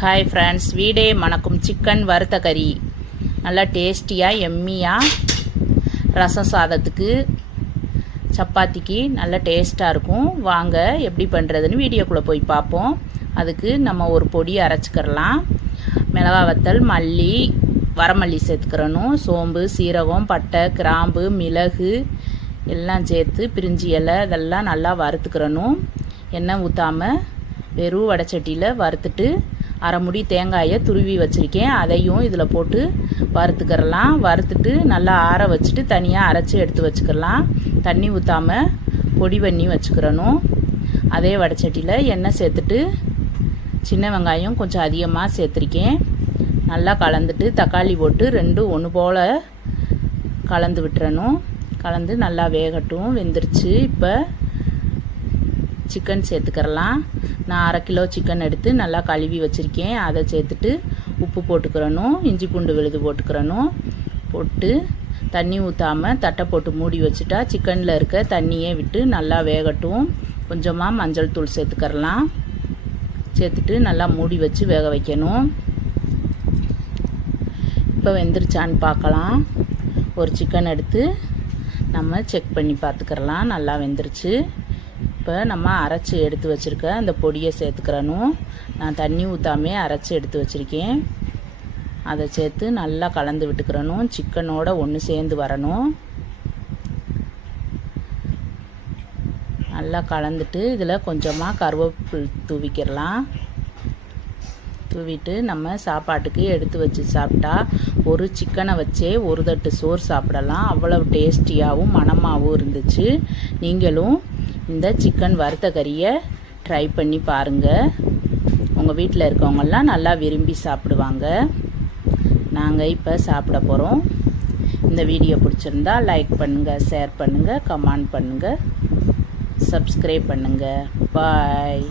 Hi friends, வீடே மணக்கும் chicken வறுத்த கறி நல்லா டேஸ்டியாக எம்மியாக ரசம் சாதத்துக்கு சப்பாத்திக்கு நல்ல டேஸ்ட்டாக இருக்கும். வாங்க எப்படி பண்ணுறதுன்னு வீடியோக்குள்ளே போய் பார்ப்போம். அதுக்கு நம்ம ஒரு பொடி அரைச்சிக்கிறலாம். மிளகா வத்தல், மல்லி, வரமல்லி சேர்த்துக்கிறணும். சோம்பு, சீரகம், பட்டை, கிராம்பு, மிளகு எல்லாம் சேர்த்து பிரிஞ்சி இலை இதெல்லாம் நல்லா வறுத்துக்கிறணும். எண்ணெய் ஊற்றாமல் வெறும் வடைச்சட்டியில் வறுத்துட்டு அரை முடி தேங்காயை துருவி வச்சுருக்கேன். அதையும் இதில் போட்டு வறுத்துக்கிறலாம். வறுத்துட்டு நல்லா ஆற வச்சுட்டு தனியாக அரைச்சி எடுத்து வச்சுக்கலாம். தண்ணி ஊற்றாமல் பொடி பண்ணி வச்சுக்கிறணும். அதே வடைச்சட்டியில் எண்ணெய் சேர்த்துட்டு சின்ன வெங்காயம் கொஞ்சம் அதிகமாக சேர்த்துருக்கேன். நல்லா கலந்துட்டு தக்காளி போட்டு ரெண்டும் ஒன்று போல் கலந்து விட்டுறணும். கலந்து நல்லா வேகட்டும். வெந்துருச்சு. இப்போ சிக்கன் சேர்த்துக்கிறலாம். நான் 1/2 கிலோ சிக்கன் எடுத்து நல்லா கழுவி வச்சுருக்கேன். அதை சேர்த்துட்டு உப்பு போட்டுக்கிறணும். இஞ்சி பூண்டு விழுது போட்டுக்கிறணும். போட்டு தண்ணி ஊற்றாமல் தட்டை போட்டு மூடி வச்சுட்டா சிக்கனில் இருக்க தண்ணியே விட்டு நல்லா வேகட்டும். கொஞ்சமாக மஞ்சள் தூள் சேர்த்துக்கிறலாம். சேர்த்துட்டு நல்லா மூடி வச்சு வேக வைக்கணும். இப்போ வெந்துருச்சான்னு பார்க்கலாம். ஒரு சிக்கன் எடுத்து நம்ம செக் பண்ணி பார்த்துக்கிறலாம். நல்லா வெந்துருச்சு. இப்போ நம்ம அரைச்சி எடுத்து வச்சுருக்க அந்த பொடியை சேர்த்துக்கிறணும். நான் தண்ணி ஊற்றாமே அரைச்சி எடுத்து வச்சுருக்கேன். அதை சேர்த்து நல்லா கலந்து விட்டுக்கிறணும். சிக்கனோட ஒன்று சேர்ந்து வரணும். நல்லா கலந்துட்டு இதில் கொஞ்சமாக கருவேப்பிலை தூவிக்கிறலாம். தூவிட்டு நம்ம சாப்பாட்டுக்கு எடுத்து வச்சு சாப்பிட்டா ஒரு சிக்கனை வச்சே ஒரு தட்டு சோறு சாப்பிடலாம். அவ்வளவு டேஸ்டியாகவும் மணமாகவும் இருந்துச்சு. நீங்களும் இந்த சிக்கன் வறுத்த கறியை ட்ரை பண்ணி பாருங்கள். உங்கள் வீட்டில் இருக்கவங்கெல்லாம் நல்லா விரும்பி சாப்பிடுவாங்க. நாங்கள் இப்போ சாப்பிட போகிறோம். இந்த வீடியோ பிடிச்சிருந்தா லைக் பண்ணுங்கள், ஷேர் பண்ணுங்கள், கமெண்ட் பண்ணுங்கள், சப்ஸ்கிரைப் பண்ணுங்கள். பாய்.